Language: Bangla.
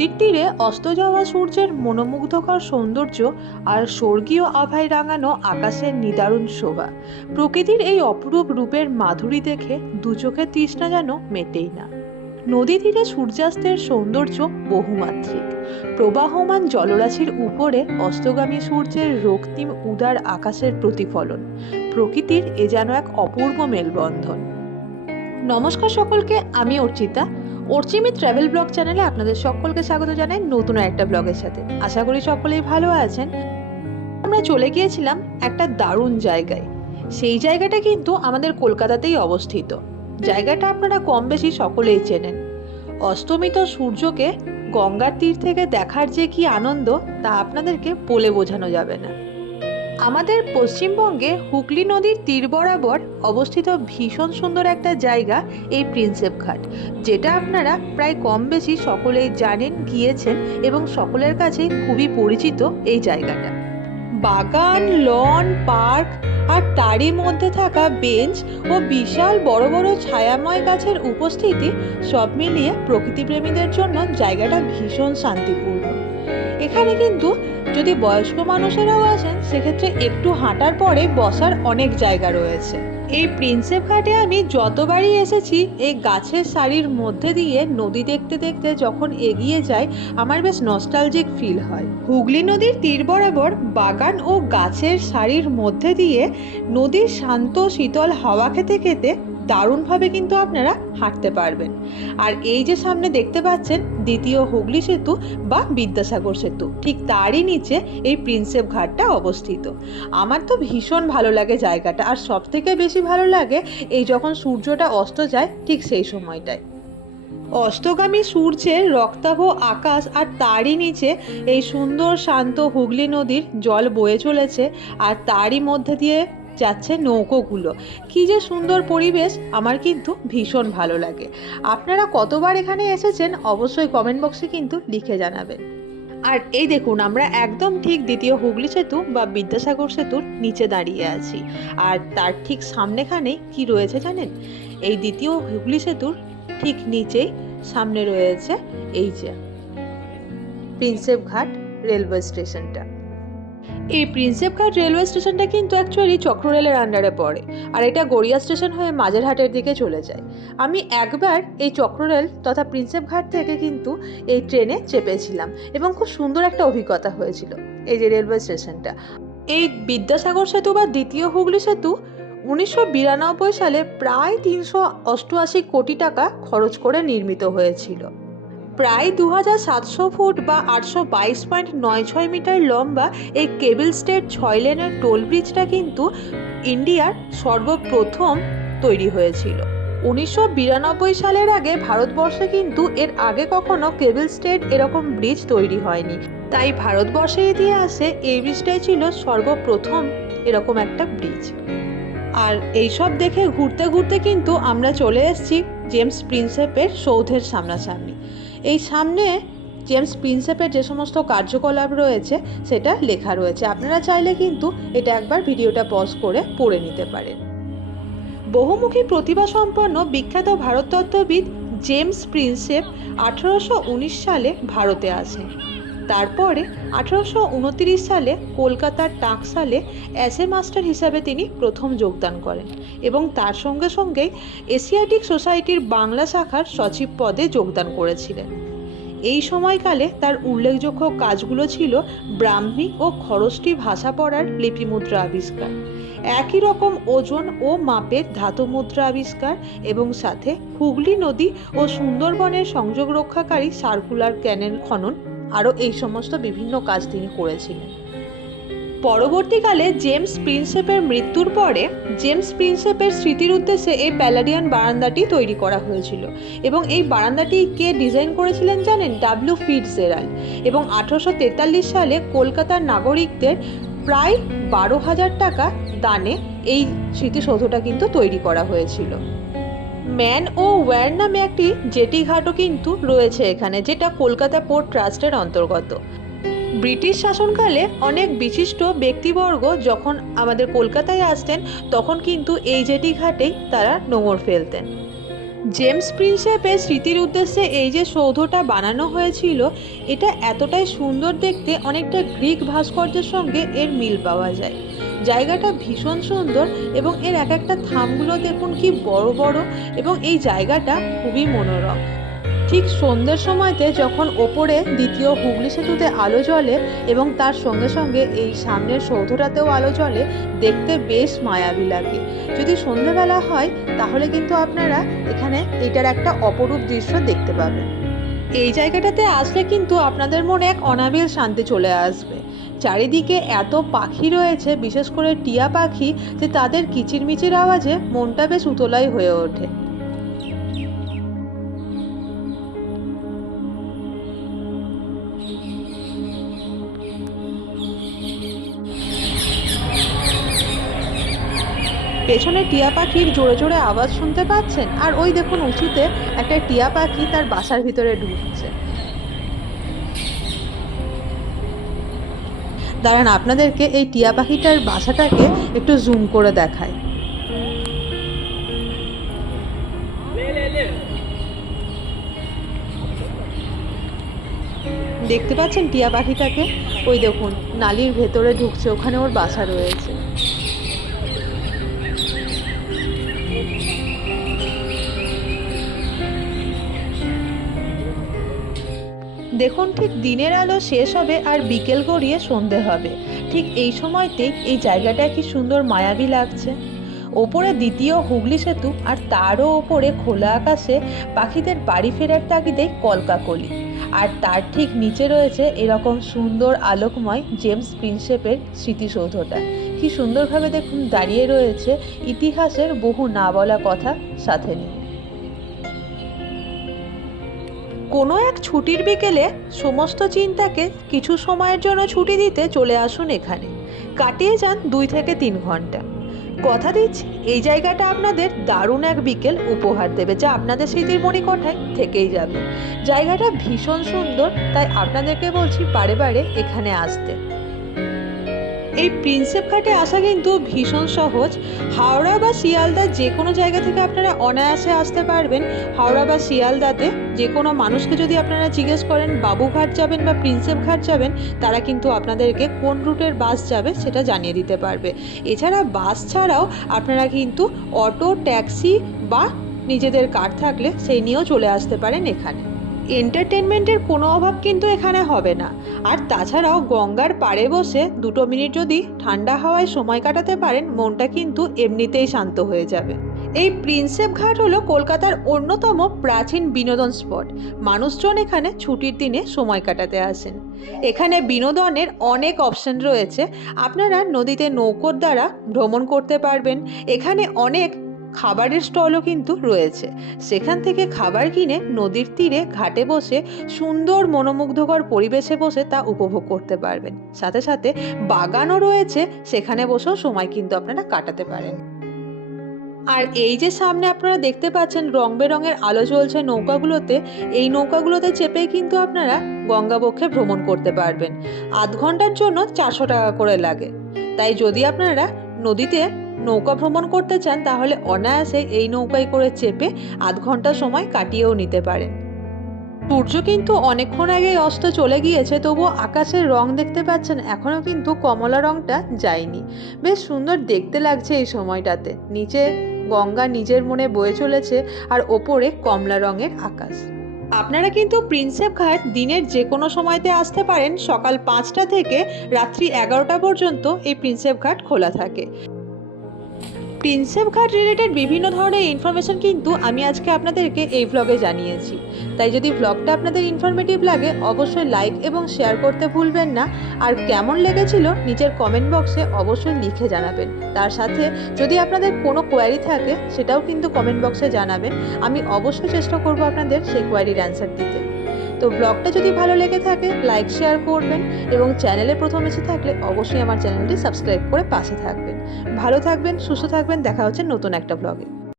নদীর তীরে অস্ত যাওয়া সূর্যের মনোমুগ্ধকর সৌন্দর্য আর স্বর্গীয় আভায় রাঙানো আকাশের নিদারুণ শোভা। প্রকৃতির এই অপরূপ রূপের মাধুরী দেখে দু চোখের তৃষ্ণা যেন মেটেই না। নদী তীরে সূর্যাস্তের সৌন্দর্য বহুমাত্রিক। প্রবাহমান জলরাশির উপরে অস্তগামী সূর্যের রক্তিম উদার আকাশের প্রতিফলন। প্রকৃতির এ যেন এক অপূর্ব মেলবন্ধন। নমস্কার সকলকে, আমি অর্চিতা। অর্চিমি ট্রাভেল ব্লগ চ্যানেলে আপনাদের সকলকে স্বাগত জানাই নতুন একটা ব্লগের সাথে। আশা করি সকলেই ভালো আছেন। আমরা চলে গিয়েছিলাম একটা দারুণ জায়গায়। সেই জায়গাটা কিন্তু আমাদের কলকাতাতেই অবস্থিত। জায়গাটা আপনারা কম বেশি সকলেই চেনেন। অস্তমিত সূর্যকে গঙ্গার তীর থেকে দেখার যে কি আনন্দ, তা আপনাদেরকে বলে বোঝানো যাবে না। আমাদের পশ্চিমবঙ্গে হুগলি নদীর তীর বরাবর অবস্থিত ভীষণ সুন্দর একটা জায়গা এই প্রিন্সেপ ঘাট, যেটা আপনারা প্রায় কম বেশি সকলেই জানেন, গিয়েছেন এবং সকলের কাছে খুবই পরিচিত এই জায়গাটা। বাগান, লন, পার্ক আর তারই মধ্যে থাকা বেঞ্চ ও বিশাল বড় বড় ছায়াময় গাছের উপস্থিতি সব মিলিয়ে প্রকৃতিপ্রেমীদের জন্য জায়গাটা ভীষণ শান্তিপূর্ণ। এখানে কিন্তু যদি বয়স্ক মানুষেরাও আসেন, সেক্ষেত্রে একটু হাঁটার পরে বসার অনেক জায়গা রয়েছে। এই প্রিন্সেপ ঘাটে আমি যতবারই এসেছি, এই গাছের সারির মধ্যে দিয়ে নদী দেখতে দেখতে যখন এগিয়ে যাই, আমার বেশ নস্টালজিক ফিল হয়। হুগলি নদীর তীর বরাবর বাগান ও গাছের সারির মধ্যে দিয়ে নদীর শান্ত, শীতল, হাওয়া খেতে খেতে দারুণভাবে কিন্তু আপনারা হাঁটতে পারবেন। আর এই যে সামনে দেখতে পাচ্ছেন, দ্বিতীয় হুগলি সেতু বা বিদ্যাসাগর সেতু, ঠিক তারই নিচে এই প্রিন্সেপ ঘাটটা অবস্থিত। আমার তো ভীষণ ভালো লাগে জায়গাটা, আর সব থেকে বেশি ভালো লাগে এই যখন সূর্যটা অস্ত যায়, ঠিক সেই সময়টায়। অস্তগামী সূর্যের রক্তাভ আকাশ আর তারই নিচে এই সুন্দর শান্ত হুগলি নদীর জল বয়ে চলেছে, আর তারই মধ্যে দিয়ে যাচ্ছে নৌকোগুলো। কি যে সুন্দর পরিবেশ, আমার কিন্তু ভীষণ ভালো লাগে। আপনারা কতবার এখানে এসেছেন অবশ্যই কমেন্ট বক্সে কিন্তু লিখে জানাবেন। আর এই দেখুন, আমরা একদম ঠিক দ্বিতীয় হুগলি সেতু বা বিদ্যাসাগর সেতুর নিচে দাঁড়িয়ে আছি। আর তার ঠিক সামনেখানেই কি রয়েছে জানেন? এই দ্বিতীয় হুগলি সেতুর ঠিক নিচেই সামনে রয়েছে এই যে প্রিন্সেপ ঘাট রেলওয়ে স্টেশনটা। এই প্রিন্সেপ ঘাট রেলওয়ে স্টেশনটা কিন্তু অ্যাকচুয়ালি চক্ররেলের আন্ডারে পড়ে, আর এটা গড়িয়া স্টেশন হয়ে মাঝেরহাটের দিকে চলে যায়। আমি একবার এই চক্ররেল তথা প্রিন্সেপ ঘাট থেকে কিন্তু এই ট্রেনে চেপেছিলাম এবং খুব সুন্দর একটা অভিজ্ঞতা হয়েছিল এই যে রেলওয়ে স্টেশনটা। এই বিদ্যাসাগর সেতু বা দ্বিতীয় হুগলি সেতু উনিশশো বিরানব্বই সালে প্রায় তিনশো অষ্টআশি কোটি টাকা খরচ করে নির্মিত হয়েছিল। প্রায় দু সাতশো ফুট বা আটশো বাইশ পয়েন্ট নয় ছয় মিটার লম্বা এই কেবল স্টেট ছয় লেনের টোল ব্রিজটা কিন্তু ইন্ডিয়ার সর্বপ্রথম তৈরি হয়েছিল। উনিশশো বিরানব্বই সালের আগে ভারতবর্ষে কিন্তু এর আগে কখনো কেবল স্টেট এরকম ব্রিজ তৈরি হয়নি। তাই ভারতবর্ষের ইতিহাসে এই ব্রিজটাই ছিল সর্বপ্রথম এরকম একটা ব্রিজ। আর এইসব দেখে ঘুরতে ঘুরতে কিন্তু আমরা চলে এসেছি জেমস প্রিন্সেপের সৌধের সামনাসামনি। এই সামনে জেমস প্রিন্সেপের যে সমস্ত কার্যকলাপ রয়েছে, সেটা লেখা রয়েছে। আপনারা চাইলে কিন্তু এটা একবার ভিডিওটা পজ করে পড়ে নিতে পারেন। বহুমুখী প্রতিভা সম্পন্ন বিখ্যাত ভারততত্ত্ববিদ জেমস প্রিন্সেপ আঠারোশো উনিশ সালে ভারতে আসেন। তারপরে আঠারোশো উনতিরিশ সালে কলকাতার টাকসালে অ্যাসে মাস্টার হিসাবে তিনি প্রথম যোগদান করেন এবং তার সঙ্গে সঙ্গেই এশিয়াটিক সোসাইটির বাংলা শাখার সচিব পদে যোগদান করেছিলেন। এই সময়কালে তার উল্লেখযোগ্য কাজগুলো ছিল ব্রাহ্মী ও খরষ্টি ভাষা পড়ার লিপিমুদ্রা আবিষ্কার, একই রকম ওজন ও মাপের ধাতু মুদ্রা আবিষ্কার এবং সাথে হুগলি নদী ও সুন্দরবনের সংযোগ রক্ষাকারী সার্কুলার ক্যানেল খনন আরও এই সমস্ত বিভিন্ন কাজ তিনি করেছিলেন। পরবর্তীকালে জেমস প্রিন্সেপের মৃত্যুর পরে জেমস প্রিন্সেপের স্মৃতির উদ্দেশ্যে এই প্যালাডিয়ান বারান্দাটি তৈরি করা হয়েছিল এবং এই বারান্দাটি কে ডিজাইন করেছিলেন জানেন ডাব্লিউ ফিটজেরাল এবং আঠারোশো তেতাল্লিশ সালে কলকাতার নাগরিকদের প্রায় বারো হাজার টাকা দানে এই স্মৃতিসৌধটা কিন্তু তৈরি করা হয়েছিল। ম্যান ও ওয়ার নামে একটি জেটি ঘাটও কিন্তু রয়েছে এখানে, যেটা কলকাতা পোর্ট ট্রাস্টের অন্তর্গত। ব্রিটিশ শাসনকালে অনেক বিশিষ্ট ব্যক্তিবর্গ যখন আমাদের কলকাতায় আসতেন, তখন কিন্তু এই জেটি ঘাটেই তারা নোঙর ফেলতেন। জেমস প্রিন্সেপের স্মৃতির উদ্দেশ্যে এই যে সৌধটা বানানো হয়েছিল, এটা এতটাই সুন্দর দেখতে অনেকটা গ্রিক ভাস্কর্যের সঙ্গে এর মিল পাওয়া যায়। জায়গাটা ভীষণ সুন্দর এবং এর এক একটা থামগুলো দেখুন কি বড় বড় এবং এই জায়গাটা খুবই মনোরম। ঠিক সন্ধ্যের সময়তে যখন ওপরে দ্বিতীয় হুগলি সেতুতে আলো জ্বলে এবং তার সঙ্গে সঙ্গে এই সামনের সৌধটাতেও আলো জ্বলে, দেখতে বেশ মায়াবী লাগে। যদি সন্ধেবেলা হয়, তাহলে কিন্তু আপনারা এখানে এটার একটা অপরূপ দৃশ্য দেখতে পাবেন। এই জায়গাটাতে আসলে কিন্তু আপনাদের মনে এক অনাবিল শান্তি চলে আসবে। চারিদিকে এত পাখি রয়েছে, বিশেষ করে টিয়া পাখি, যে তাদের কিচিরমিচির আওয়াজে মনটা বেশ উতলাই হয়ে ওঠে। পেছনে টিয়া পাখির জোরে জোরে আওয়াজ শুনতে পাচ্ছেন? আর ওই দেখুন উঁচুতে একটা টিয়া পাখি তার বাসার ভিতরে ঢুকছে। দাঁড়ান, আপনাদেরকে এই টিয়া পাখিটার বাসাটাকে একটু জুম করে দেখায় দেখতে পাচ্ছেন টিয়া পাখিটাকে? ওই দেখুন, নালির ভেতরে ঢুকছে, ওখানে ওর বাসা রয়েছে। দেখুন ঠিক দিনের আলো শেষ হবে আর বিকেল গড়িয়ে সন্ধে হবে। ঠিক এই সময়তেই এই জায়গাটা কি সুন্দর মায়াবী লাগছে? ওপরে দ্বিতীয় হুগলি সেতু আর তারও ওপরে খোলা আকাশে পাখিদের বাড়ি ফেরার তাগিদে কলকাকলি। আর তার ঠিক নিচে রয়েছে এরকম সুন্দর আলোকময় জেমস প্রিন্সেপের স্মৃতিসৌধটা। কি সুন্দরভাবে দেখুন দাঁড়িয়ে রয়েছে ইতিহাসের বহু না বলা কথা সাথে নিয়ে। কোনো এক ছুটির বিকেলে সমস্ত চিন্তাকে কিছু সময়ের জন্য ছুটি দিতে চলে আসুন এখানে। কাটিয়ে যান দুই থেকে তিন ঘণ্টা। কথা দিচ্ছি, এই জায়গাটা আপনাদের দারুণ এক বিকেল উপহার দেবে, যা আপনাদের স্মৃতির মণিকোঠায় থেকেই যাবে। জায়গাটা ভীষণ সুন্দর, তাই আপনাদেরকে বলছি বারে বারে এখানে আসতে। এই প্রিন্সেপ ঘাটে আসা কিন্তু ভীষণ সহজ। হাওড়া বা শিয়ালদা যে কোনো জায়গা থেকে আপনারা অনায়াসে আসতে পারবেন। হাওড়া বা শিয়ালদাতে যে কোনো মানুষকে যদি আপনারা জিজ্ঞেস করেন বাবুঘাট যাবেন বা প্রিন্সেপ ঘাট যাবেন? তারা কিন্তু আপনাদেরকে কোন রুটের বাস যাবে সেটা জানিয়ে দিতে পারবে। এছাড়া বাস ছাড়াও আপনারা কিন্তু অটো, ট্যাক্সি বা নিজেদের কার থাকলে সেই নিয়েও চলে আসতে পারেন এখানে। এন্টারটেনমেন্টের কোনো অভাব কিন্তু এখানে হবে না। আর তাছাড়াও গঙ্গার পাড়ে বসে দুটো মিনিট যদি ঠান্ডা হাওয়ায় সময় কাটাতে পারেন, মনটা কিন্তু এমনিতেই শান্ত হয়ে যাবে। এই প্রিন্সেপ ঘাট হলো কলকাতার অন্যতম প্রাচীন বিনোদন স্পট। মানুষজন এখানে ছুটির দিনে সময় কাটাতে আসেন। এখানে বিনোদনের অনেক অপশন রয়েছে। আপনারা নদীতে নৌকোর দ্বারা ভ্রমণ করতে পারবেন। এখানে অনেক খাবারের স্টলও কিন্তু রয়েছে। সেখান থেকে খাবার কিনে নদীর তীরে ঘাটে বসে সুন্দর মনোমুগ্ধকর পরিবেশে বসে তা উপভোগ করতে পারবেন। সাথে সাথে বাগানও রয়েছে, সেখানে বসেও সময় কিন্তু আপনারা কাটাতে পারেন। আর এই যে সামনে আপনারা দেখতে পাচ্ছেন রং বেরঙের আলো জ্বলছে নৌকাগুলোতে, এই নৌকাগুলোতে চেপেই কিন্তু আপনারা গঙ্গাবক্ষে ভ্রমণ করতে পারবেন। আধ ঘণ্টার জন্য চারশো টাকা করে লাগে। তাই যদি আপনারা নদীতে নৌকা ভ্রমণ করতে চান, তাহলে অনায়াসে এই নৌকায় করে চেপে আধ ঘণ্টা সময় কাটিয়েও নিতে পারেন। সূর্য কিন্তু অনেকক্ষণ আগেই অস্ত চলে গিয়েছে, তবুও আকাশের রং দেখতে পাচ্ছেন এখনও কিন্তু কমলা রংটা যায়নি। বেশ সুন্দর দেখতে লাগছে এই সময়টাতে। নিচে গঙ্গা নিজের মনে বয়ে চলেছে, আর ওপরে কমলা রঙের আকাশ। আপনারা কিন্তু প্রিন্সেপ ঘাট দিনের যে কোনো সময়তে আসতে পারেন, সকাল পাঁচটা থেকে রাত্রি এগারোটা পর্যন্ত এই প্রিন্সেপ ঘাট খোলা থাকে। প্রিন্সেপ ঘাট রিলেটেড বিভিন্ন ধরনের ইনফরমেশন কিন্তু আমি আজকে আপনাদেরকে এই ভ্লগে জানিয়েছি। তাই যদি ভ্লগটা আপনাদের ইনফরমেটিভ লাগে, অবশ্যই লাইক এবং শেয়ার করতে ভুলবেন না। আর কেমন লেগেছিল, নিচের কমেন্ট বক্সে অবশ্যই লিখে জানাবেন। তার সাথে যদি আপনাদের কোনো কোয়ারি থাকে, সেটাও কিন্তু কমেন্ট বক্সে জানাবেন। আমি অবশ্যই চেষ্টা করব আপনাদের সেই কোয়ারির অ্যান্সার দিতে। তো ব্লগটা যদি ভালো লেগে থাকে লাইক শেয়ার করবেন এবং চ্যানেলে প্রথম এসে থাকলে অবশ্যই আমার চ্যানেলটি সাবস্ক্রাইব করে পাশে থাকবেন। ভালো থাকবেন, সুস্থ থাকবেন, দেখা হচ্ছে নতুন একটা ব্লগে